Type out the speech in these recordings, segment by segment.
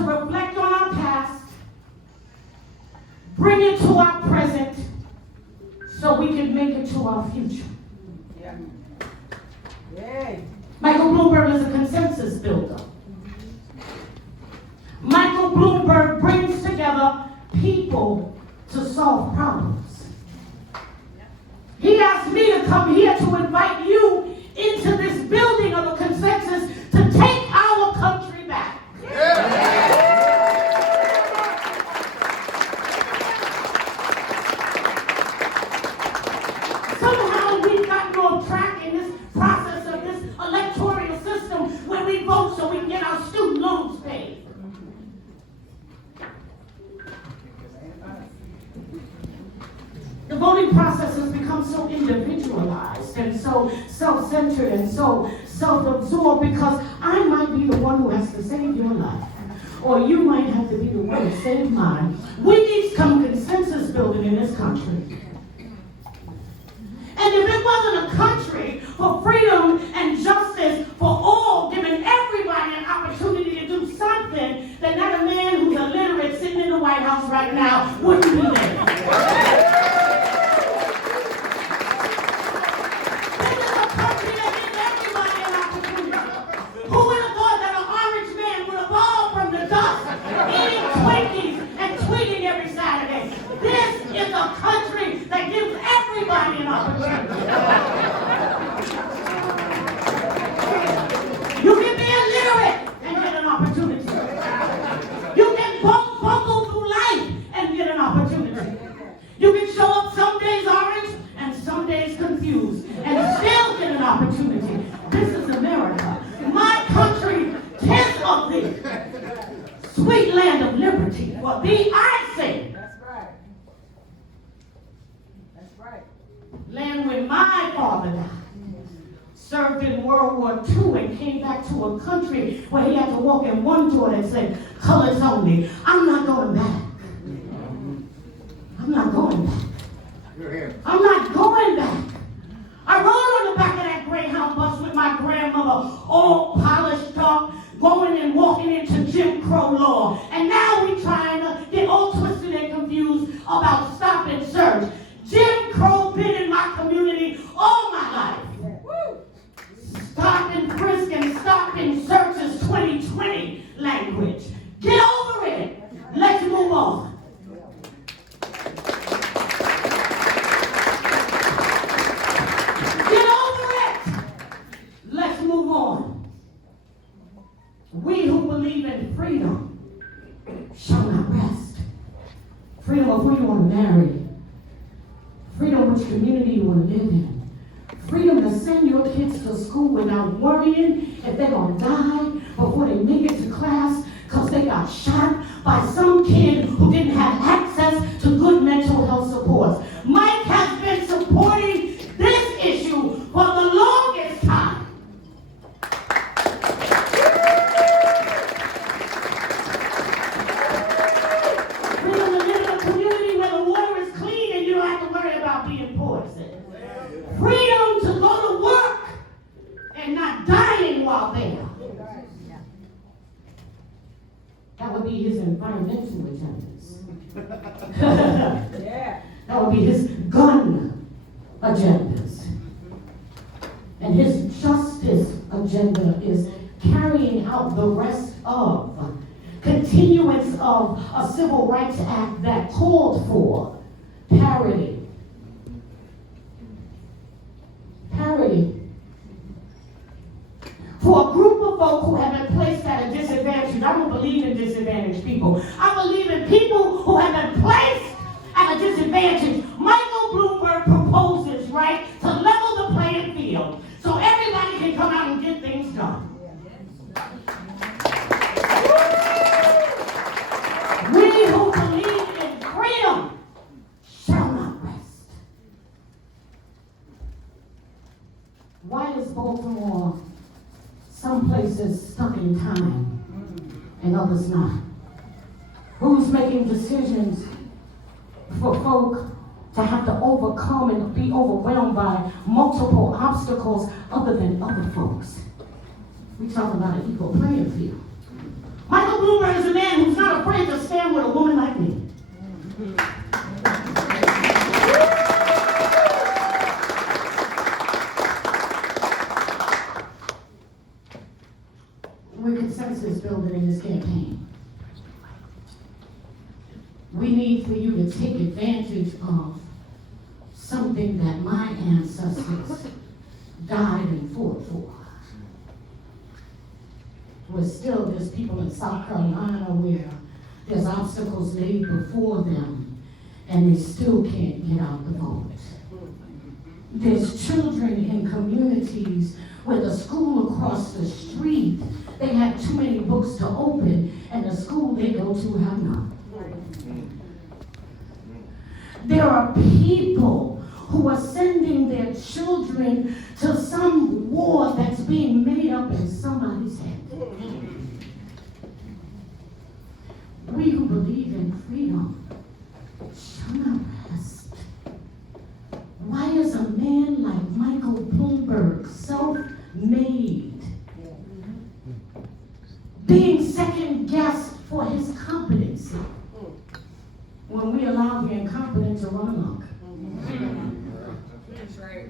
to reflect on our past, bring it to our present, so we can make it to our future. Yeah. Yay. Michael Bloomberg is a consensus builder. Michael Bloomberg brings together people to solve problems. He asked me to come here to invite you into this building of a consensus to take our country back. Somehow we've gotten off track in this process of this electoral system where we vote so we can get our student loans paid. The voting process has become so individualized and so self-centered and so self-absorbed because I might be the one who has to save your life, or you might have to be the one to save mine. We need some consensus building in this country. And if it wasn't a country for freedom and justice for all, giving everybody an opportunity to do something, then not a man who's illiterate sitting in the White House right now wouldn't be there. You can be illiterate and get an opportunity. You can bumble through life and get an opportunity. You can show up some days orange and some days confused and still get an opportunity. This is America. My country, 'tis of thee. Sweet land of liberty. For thee I sing. That's right. That's right. Land where my father died. Served in World War II and came back to a country where he had to walk in one door that said, colors only. I'm not going back. I'm not going back. I'm not going back. I rode on the back of that Greyhound bus with my grandmother, all polished up, going and walking into Jim Crow law. And now we trying to get all twisted and confused about stop and search. Jim Crow been in my community all my life. Stop and frisk and stop and search is 2020 language. Get over it. Let's move on. Get over it. Let's move on. We who believe in freedom shall not rest. Freedom of who you want to marry. Freedom which community you want to live in. Freedom to send your kids to school without worrying if they're going to die before they make it to class because they got shot by some kid who didn't have access to good mental health supports. Mike has been supporting this issue for the longest time. Freedom to live in a community where the water is clean and you don't have to worry about being poisoned. Freedom to go to work and not dying while there. That would be his environmental agendas. Yeah. That would be his gun agendas. And his justice agenda is carrying out the rest of continuance of a Civil Rights Act that called for parity. Parity. For a group of folk who have been placed at a disadvantage, I don't believe in disadvantaged people. I believe in people who have been placed at a disadvantage. Michael Bloomberg proposes, right, to level the playing field so everybody can come out and get things done. We who believe in freedom shall not rest. Why is Baltimore some places stuck in time and others not? Who's making decisions for folk to have to overcome and be overwhelmed by multiple obstacles other than other folks? We talk about an equal playing field. Michael Bloomberg is a man who's not afraid to stand with a woman like me. We're consensus building in this campaign. We need for you to take advantage of something that my ancestors died and fought for. Still, there's people in South Carolina where there's obstacles laid before them and they still can't get out the vote. There's children in communities where the school across the street, they have too many books to open and the school they go to have none. There are people who are sending their children to some war that's being made up in somebody's head. We who believe in freedom shall not rest. Why is a man like Michael Bloomberg, self-made, being second-guessed for his competency when we allow the incompetent to run amok? That's right.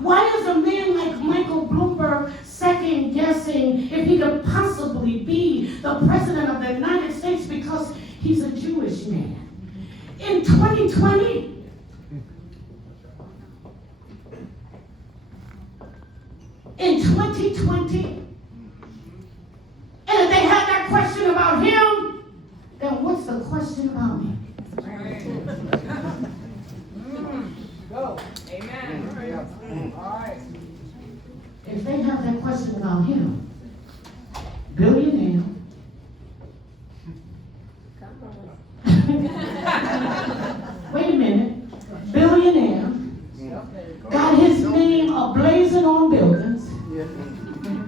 Why is a man like Michael Bloomberg second guessing if he could possibly be the president of the United States because he's a Jewish man? In 2020, and if they had that question about him, then what's the question about me? Go. Amen. All right. If they have that question about him, billionaire, wait a minute, billionaire, got his name ablazing on buildings,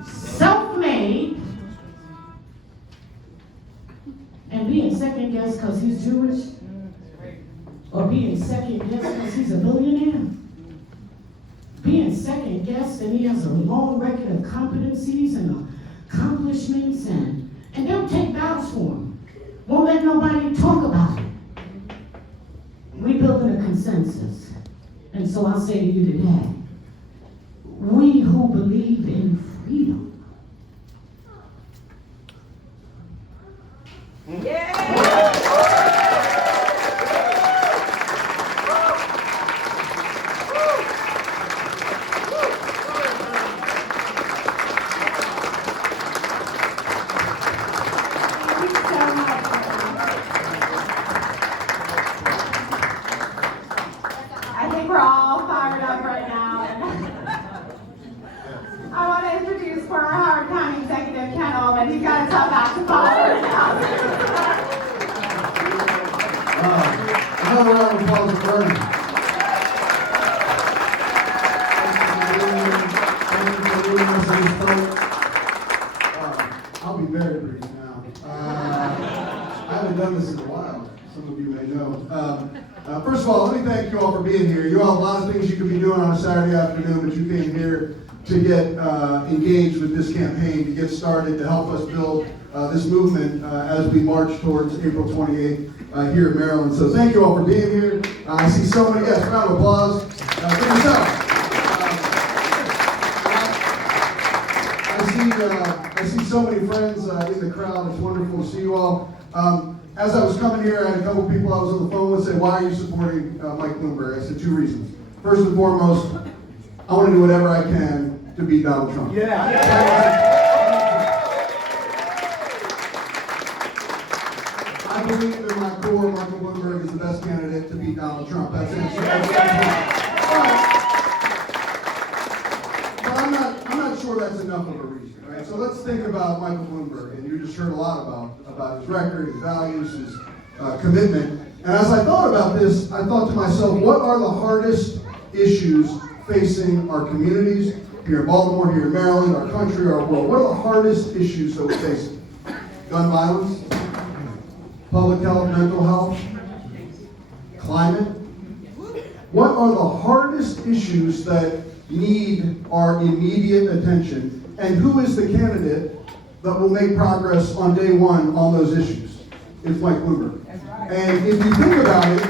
self-made, and being second guessed because he's Jewish, or being second guessed because he's a billionaire, being second guessed and he has a long record of competencies and accomplishments, and they'll take battles for him. Won't let nobody talk about it. We building a consensus. And so I'll say to you today, we who believe in freedom. I think we're all fired up right now. And I want to introduce for our Howard County Executive, Ken Ullman. He's got a tough act to follow now. Another round of applause for Bernie. I'll be very brief now. I haven't done this in a while. Some of you may know. First of all, let me thank you all for being here. You all have a lot of things you could be doing on a Saturday afternoon, but you came here to get engaged with this campaign, to get started, to help us build this movement as we march towards April 28th here in Maryland. So thank you all for being here. I see so many, yes, round of applause for yourself. I see so many friends in the crowd. It's wonderful to see you all. As I was coming here, I had a couple people I was on the phone with say, why are you supporting Mike Bloomberg? I said two reasons. First and foremost, I want to do whatever I can to beat Donald Trump. I believe in my core, Michael Bloomberg is the best candidate to beat Donald Trump. That's it. But I'm not sure that's enough of a reason, right? So let's think about Michael Bloomberg, and you just heard a lot about his record, his values, his commitment. And as I thought about this, I thought to myself, what are the hardest issues facing our communities here in Baltimore, here in Maryland, our country, our world? What are the hardest issues that we're facing? Gun violence, public health, mental health, climate. What are the hardest issues that need our immediate attention? And who is the candidate that will make progress on day one on those issues. It's Mike Bloomberg. That's right. And if you think about it,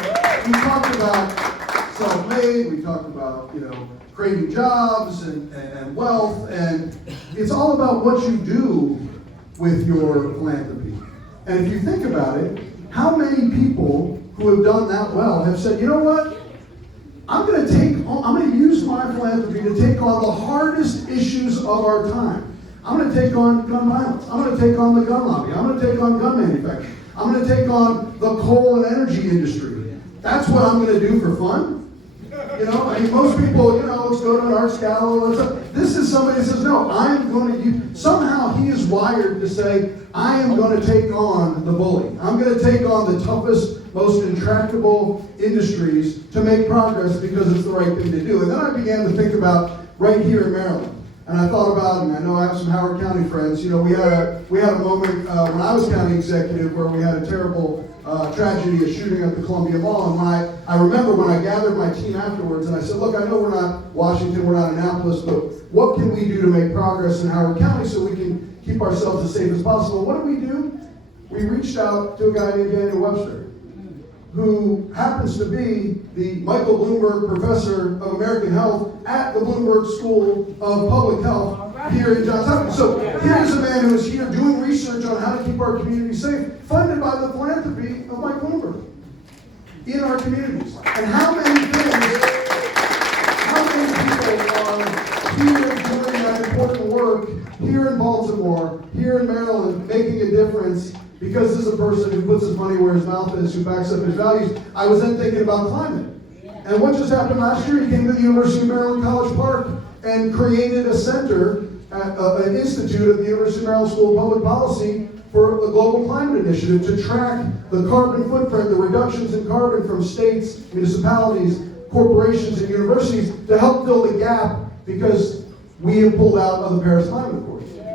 we talked about self-made, we talked about, creating jobs and wealth, and it's all about what you do with your philanthropy. And if you think about it, how many people who have done that well have said, you know what? I'm going to use my philanthropy to take on the hardest issues of our time. I'm going to take on gun violence. I'm going to take on the gun lobby. I'm going to take on gun manufacturing. I'm going to take on the coal and energy industry. That's what I'm going to do for fun. Most people, let's go to an arts gala. This is somebody that says, no, I'm going to use, somehow he is wired to say, I am going to take on the bully. I'm going to take on the toughest, most intractable industries to make progress because it's the right thing to do. And then I began to think about right here in Maryland. And I thought about, and I know I have some Howard County friends, we had a moment when I was county executive where we had a terrible tragedy, a shooting at the Columbia Mall. And I remember when I gathered my team afterwards and I said, look, I know we're not Washington, we're not Annapolis, but what can we do to make progress in Howard County so we can keep ourselves as safe as possible? What did we do? We reached out to a guy named Daniel Webster, who happens to be the Michael Bloomberg Professor of American Health at the Bloomberg School of Public Health here in Johns Hopkins. So here's a man who is here doing research on how to keep our community safe, funded by the philanthropy of Mike Bloomberg in our communities. And how many people are here doing that important work here in Baltimore, here in Maryland, making a difference because this is a person who puts his money where his mouth is, who backs up his values. I was then thinking about climate. And what just happened last year? He came to the University of Maryland College Park and created a center, an institute at the University of Maryland School of Public Policy for the Global Climate Initiative to track the carbon footprint, the reductions in carbon from states, municipalities, corporations, and universities to help fill the gap because we have pulled out of the Paris Climate Accord.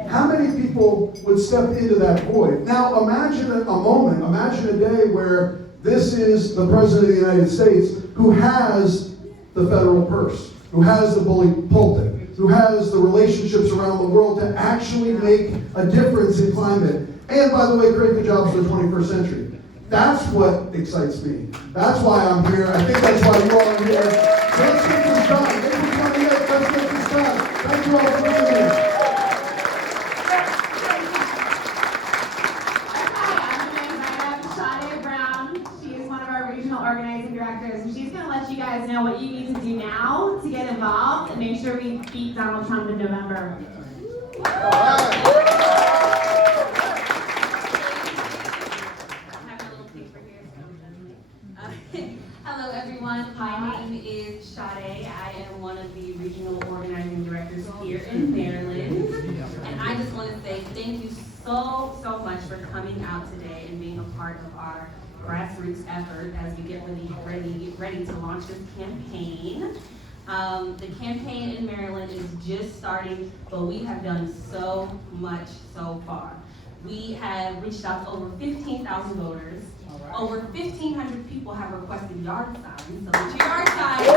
How many people would step into that void? Now imagine a moment, imagine a day where this is the President of the United States who has the federal purse, who has the bully pulpit, who has the relationships around the world to actually make a difference in climate. And by the way, create the jobs of the 21st century. That's what excites me. That's why I'm here. I think that's why you all are here. So let's get this done. April 28th, let's get this done. Thank you all for being here. Organizing directors, and she's going to let you guys know what you need to do now to get involved and make sure we beat Donald Trump in November. Hello everyone, my name is Sade. I am one of the regional organizing directors here in Maryland. And I just want to say thank you so much for coming out today and being a part of our grassroots effort as we get ready to launch this campaign. The campaign in Maryland is just starting, but we have done so much so far. We have reached out to over 15,000 voters. Right. Over 1,500 people have requested yard signs, so get your yard signs.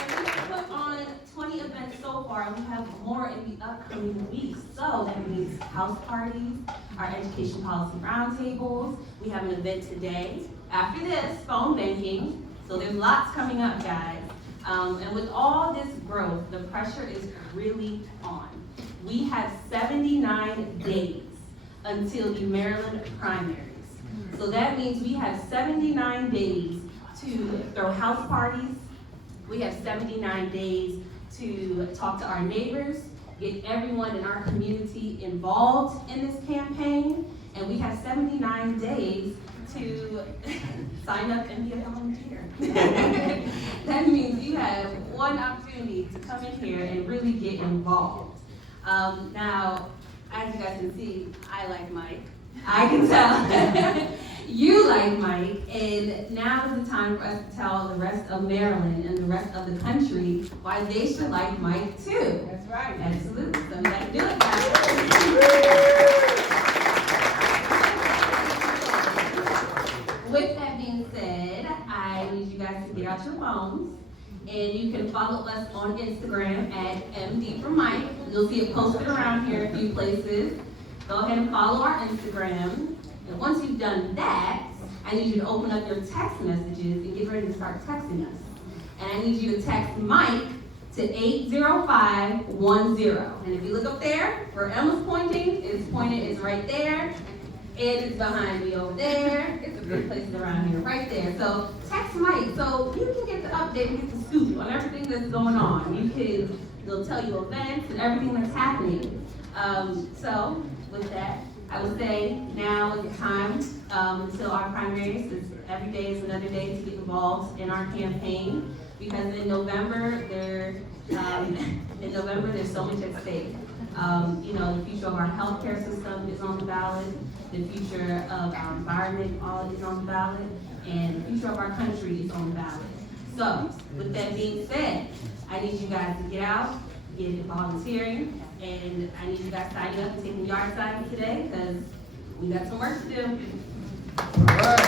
And we've put on 20 events so far, and we have more in the upcoming weeks. So that means house parties, our education policy roundtables. We have an event today. After this, phone banking. So there's lots coming up, guys. And with all this growth, the pressure is really on. We have 79 days until the Maryland primaries. So that means we have 79 days to throw house parties. We have 79 days to talk to our neighbors, get everyone in our community involved in this campaign, and we have 79 days to sign up and be a volunteer. That means you have one opportunity to come in here and really get involved. Now, as you guys can see, I like Mike. I can tell you like Mike, and now is the time for us to tell the rest of Maryland and the rest of the country why they should like Mike too. That's right. Absolutely. So we got to do it, guys. With that being said, I need you guys to get out your phones, and you can follow us on Instagram at MD for Mike. You'll see it posted around here a few places. Go ahead and follow our Instagram. And once you've done that, I need you to open up your text messages and get ready to start texting us. And I need you to text Mike to 80510. And if you look up there, where Emma's pointing, it's right there. Ed is behind me over there. It's a good place around here, right there. So text Mike so you can get the update and get the scoop on everything that's going on. They'll tell you events and everything that's happening. So with that, I would say now is the time until our primaries. Every day is another day to get involved in our campaign, because in November there's so much at stake. The future of our healthcare system is on the ballot. The future of our environment is on the ballot, and the future of our country is on the ballot. So, with that being said, I need you guys to get out, get volunteering, and I need you guys signing up and taking yard signs today, because we got some work to do. All right.